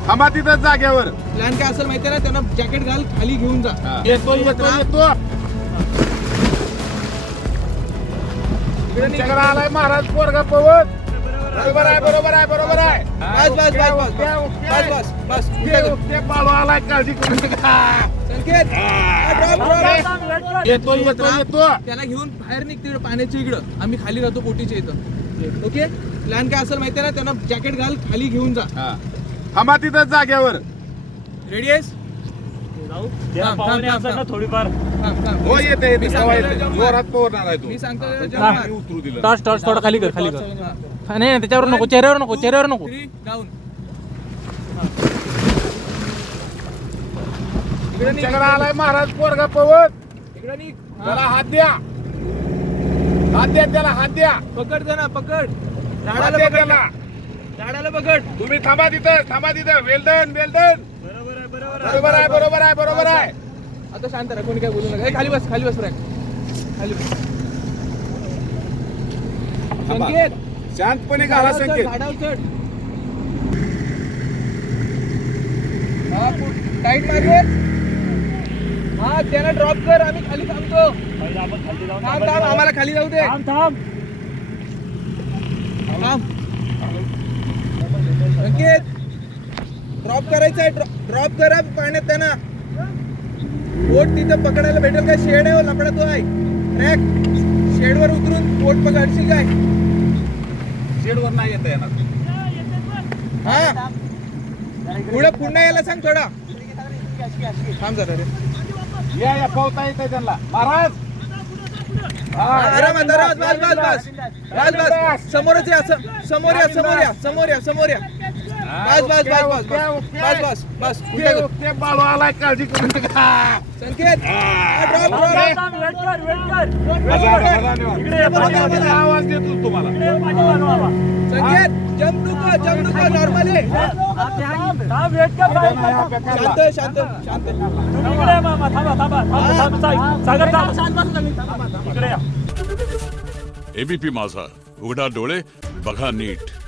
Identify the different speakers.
Speaker 1: थांबा तिथं जाग्यावर.
Speaker 2: प्लॅन काय असेल माहितीये ना, त्यांना जॅकेट घाल, खाली घेऊन जा.
Speaker 1: येतो येतो येतो. तुमच्याकडे आलाय महाराज पोरगा पवन. बरोबर आहे बरोबर आहे बरोबर आहे.
Speaker 2: बस बस बस बस बस बस बस.
Speaker 1: ते बाळू आलाय, काळजी करू नका.
Speaker 2: संकेत
Speaker 1: येतो येतो येतो.
Speaker 2: त्याला घेऊन बाहेर निघ तिकडे पाण्याच्या इकडं. आम्ही खाली राहतो बोटीच्या इथं. ओके, प्लॅन काय असेल माहितीये ना, त्यांना जॅकेट घाल, खाली घेऊन जा.
Speaker 1: थांबा तिथं जाग्यावर.
Speaker 2: रेडी आहेस?
Speaker 3: थोडीफार
Speaker 1: हो येते येते जोरात पोहणार आहे
Speaker 2: मी
Speaker 1: तू.
Speaker 2: सांगतो जरा मार.
Speaker 1: उतरू दिलं.
Speaker 4: टॉर्च टॉर्च थोडं खाली कर खाली कर. नाही त्याच्यावर नको, चेहऱ्यावर नको, चेहऱ्यावर नको.
Speaker 2: 3 डाऊन.
Speaker 1: तुमच्याकडे आलाय महाराज पोरगा पवन.
Speaker 2: इकडे निघ.
Speaker 1: त्याला हात द्या, हात द्या त्याला, हात द्या.
Speaker 2: पकड जरा, पकड.
Speaker 1: हात
Speaker 2: झाडाला
Speaker 1: द्या
Speaker 2: पकड,
Speaker 1: त्याला.
Speaker 2: झाडाला पकड.
Speaker 1: तुम्ही थांबा तिथं, थांबा तिथं. Well done well done. बरोबर आहे बरोबर आहे बरोबर आहे.
Speaker 2: आता शांत राहा, कोणी काय बोलू नका. खाली बस, खाली बस. खाली बस. संकेत
Speaker 1: शांतपणे घाला संकेत.
Speaker 2: झाडावर चढ. हा टाईट मारले. हा त्यांना ड्रॉप कर, आम्ही खाली थांबतो. थांब थांब, आम्हाला खाली जाऊ दे. थांब. संकेत ड्रॉप करायचं आहे, ड्रॉप करा पाण्यात त्यांना. बोट तिथं पकडायला भेटेल काय? शेड आहे, लपडा तो आहे ट्रॅक. शेडवर उतरून बोट पकडशील काय?
Speaker 1: शेडवर नाही येता येणार.
Speaker 2: हा पुढे पुन्हा यायला सांग थोडा. थांब जरा रे.
Speaker 1: या पावता येत त्यांना महाराज.
Speaker 2: आरामात आरामात. बस बस बस बस. समोरच या, समोर या, समोर या, समोर या, समोर या. बस बस बस बस बस बस बस.
Speaker 1: ते बाळू आलाय, काळजी करू नका.
Speaker 2: संकेत ड्रॉप
Speaker 1: आवाज देतो तुम्हाला.
Speaker 2: संकेत जम्प नको नॉर्मली. शांत शांत शांत.
Speaker 3: एबीपी माझा, उघडा डोळे बघा नीट.